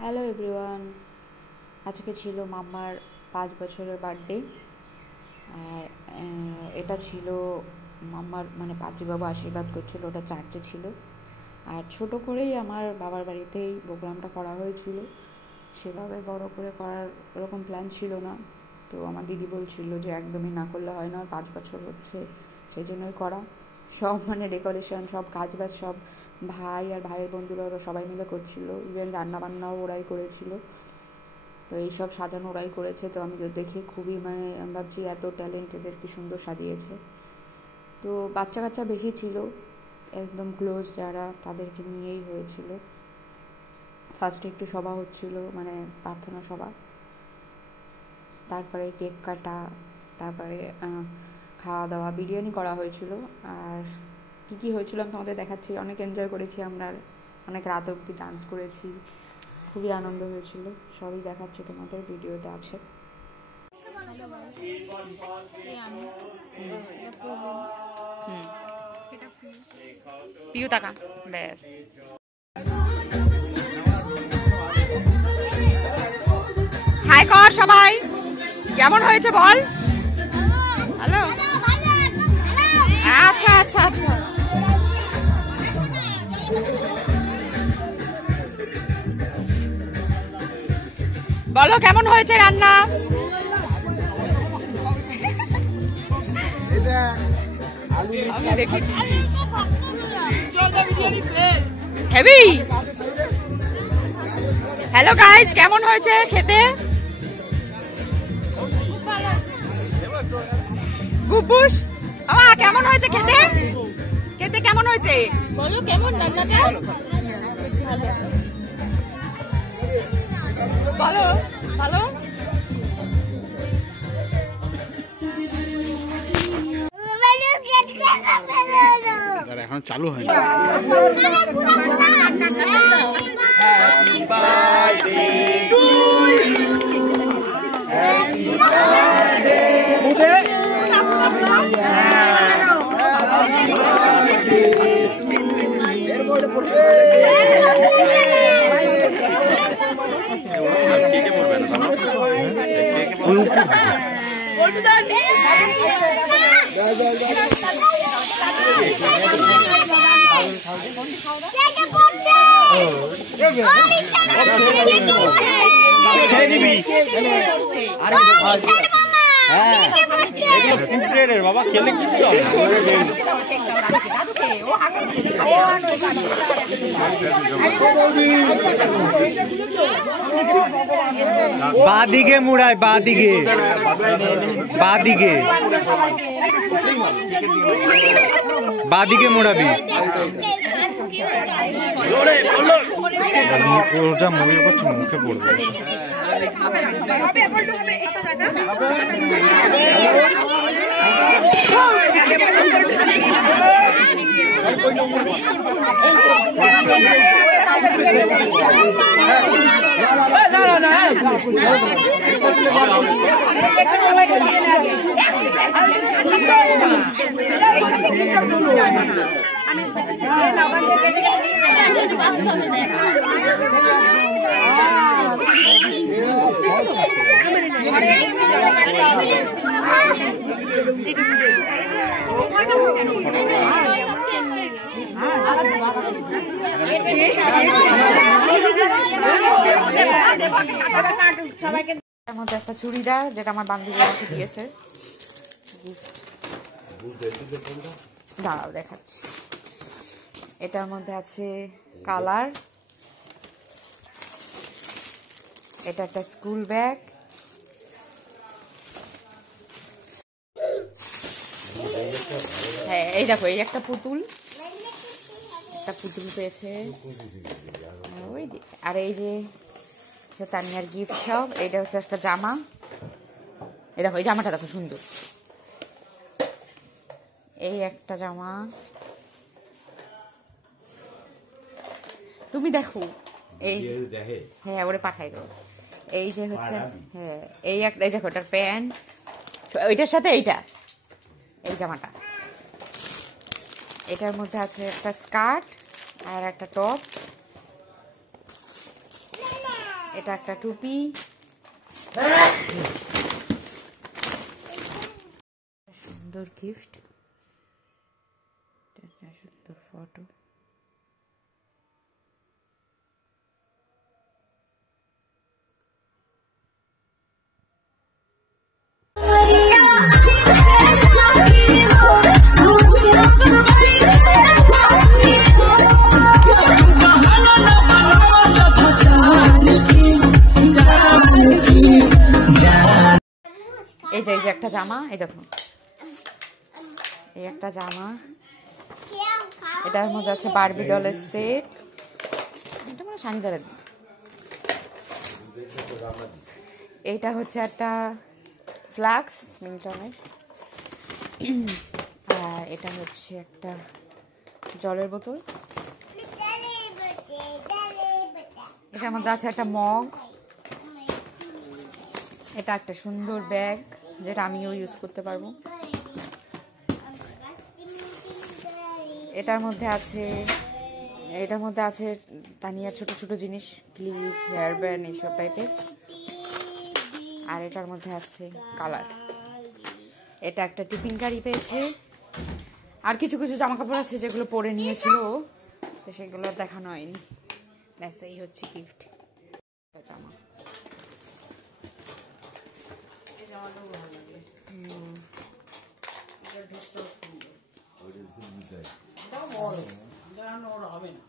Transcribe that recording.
Hello everyone, আজকে ছিল মাম্মার 5 বছরের বার্থডে। আর এটা ছিল মাম্মার মানে পাত্রীবাবু আশীর্বাদ করছিল, ওটা চার্চে ছিল। আর ছোট করেই আমার বাবার বাড়িতেই প্রোগ্রামটা করা হয়েছিল, সেভাবে বড় করে করার ওরকম প্ল্যান ছিল না। তো আমার দিদি বলছিল যে একদমই না করলে হয় না, 5 বছর হচ্ছে, সেই জন্যই করা। সব মানে ডেকোরেশন, সব কাজবাজ সব ভাই আর ভাইয়ের বন্ধুরা ওরা সবাই মিলে করছিল। ইভেন রান্নাবান্নাও ওরাই করেছিল। তো এইসব সাজানো ওরাই করেছে। তো আমি দেখে খুবই মানে আমি ভাবছি এত ট্যালেন্ট, এদের কি সুন্দর সাজিয়েছে। তো বাচ্চা কাচ্চা বেশি ছিল, একদম ক্লোজ যারা তাদেরকে নিয়েই হয়েছিল। ফার্স্টে একটু সভা হচ্ছিল, মানে প্রার্থনা সভা, তারপরে কেক কাটা, তারপরে খাওয়া দাওয়া, বিরিয়ানি করা হয়েছিল। আর কী কী হয়েছিল আমি তোমাদের দেখাচ্ছি। অনেক এনজয় করেছি আমরা, অনেক রাত অবধি ডান্স করেছি, খুবই আনন্দ হয়েছিল। সবই দেখাচ্ছি তোমাদের, ভিডিওতে আছে। পিউ টাকা ব্যাস। হাই কর সবাই, কেমন হয়েছে বল। হ্যালো, আচ্ছা আচ্ছা আচ্ছা। বলো কেমন হয়েছে রান্না। হেভি। হ্যালো গাইস, কেমন হয়েছে খেতে। গুবুস আমা কেমন হয়েছে খেতে, খেতে কেমন হয়েছে বলো, কেমন রান্নাটা? ভালো। ভালো ভালো। এখন চালু হয়নি। বাবা খেলে কিছু বাদিকে মুড়ায়, বাদিকে বাদিকে বাদিকে মুড়াবি। ওটা মুড়িয়ে করছে, মুখে পড়বে। এর মধ্যে একটা চুড়িদার, যেটা আমার বান্ধবী আমাকে দিয়েছে। দাঁড়াও দেখাচ্ছি। এটার মধ্যে আছে কালার, এটা একটা স্কুল ব্যাগ, হ্যাঁ এই দেখো, এই একটা পুতুল, পেয়েছে। ওই আর এই যে তানিয়ার গিফট সব। এটা হচ্ছে একটা জামা, এই দেখো, এই জামাটা দেখো সুন্দর। এই একটা জামা, তুমি দেখো। এই হ্যাঁ, ওরে পাঠাই দেবো। এই যে হচ্ছে, হ্যাঁ এই একটা, এই দেখো এটার প্যান্ট, ওইটার সাথে এইটা, এই জামাটা। এটার মধ্যে আছে একটা স্কার্ট আর একটা টপ। এটা একটা টুপি, সুন্দর গিফট, সুন্দর ফটো। এই যে একটা জামা, এই দেখো এই একটা জামা, এটার মধ্যে আছে বারবি ডলের সেট, এটা মানে শানিদারা দিচ্ছে। এইটা হচ্ছে একটা ফ্লাক্স মিল্টনের, আর এটা হচ্ছে একটা জলের বোতল, এটার মধ্যে আছে একটা মগ, এটা একটা সুন্দর ব্যাগ যেটা আমিও ইউজ করতে পারবো। এটার মধ্যে আছে তানিয়ার ছোট ছোট জিনিস, ক্লিপ, হেয়ার ব্যান্ড, এইসব টাইপের। আর এটার মধ্যে আছে কালার। এটা একটা টিফিন কারি পেয়েছে, আর কিছু কিছু জামা কাপড় আছে যেগুলো পরে নিয়েছিল, তো সেগুলো দেখানো হয়নি। ব্যাস, এই হচ্ছে গিফট। জামা হবে না।